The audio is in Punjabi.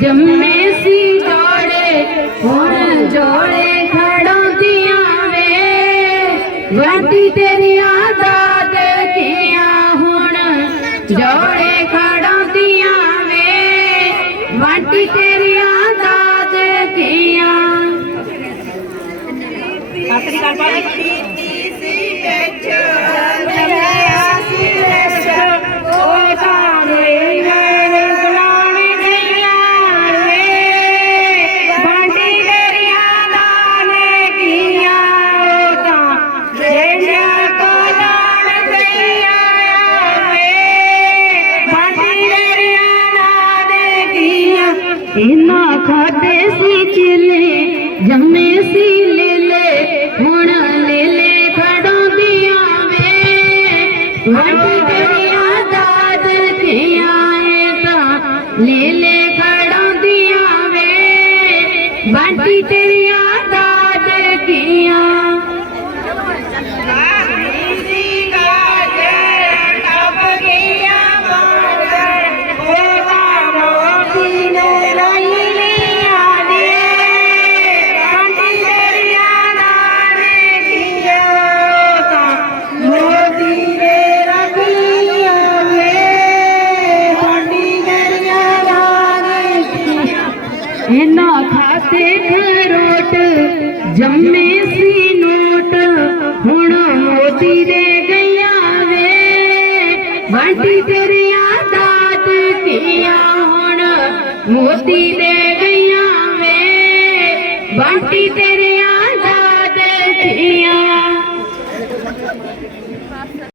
ਜੰਮੇ ਸੀ ਜੋੜੇ ਹੁਣ ਜੋੜੇ ਖੜਾਂ ਦੀਆਂ ਵੇ। ਵਾਟੀ ਤੇਰੀਆਂ ਦਾਦ ਕੀਆਂ ਹੁਣ ਜੋੜੇ ਖੜਾਂ ਦੀਆਂ ਵੇ। ਵਾਟੀ ਤੇਰੀਆਂ ਦਾਦ ਕੀਆਂ। ਸਤਿ ਸ਼੍ਰੀ ਅਕਾਲ ਭਾਈ ਸੀ ਵਿੱਚ ਕੀਆਂ ਖਾਦੇ ਸੀ ਚਿਲੇ ਜੰਮੇ ਸੀ ਲੇਲੇ ਹੁਣ ਲੇਲੇ ਖੜਾਉਂਦੀਆਂ ਵੇ ਵਾਂਡੀ ਤੇਰੀਆਂ ਦਾਦ ਕੀਆਂ ਏ ਤਾਂ ਲੇਲੇ ਇਹਨਾਂ ਖਾਤੇ ਖਰੋਟ, ਜੰਮੇ ਸੀ ਨੋਟ, ਹੁਣ ਮੋਦੀ ਦੇ ਗਈਆਂ ਵੇ। ਬੰਟੀ ਤੇਰੀਆਂ ਦਾਤ ਕੀਆਂ ਹੁਣ ਮੋਦੀ ਦੇ ਗਈਆਂ ਵੇ। ਬੰਟੀ ਤੇਰੇ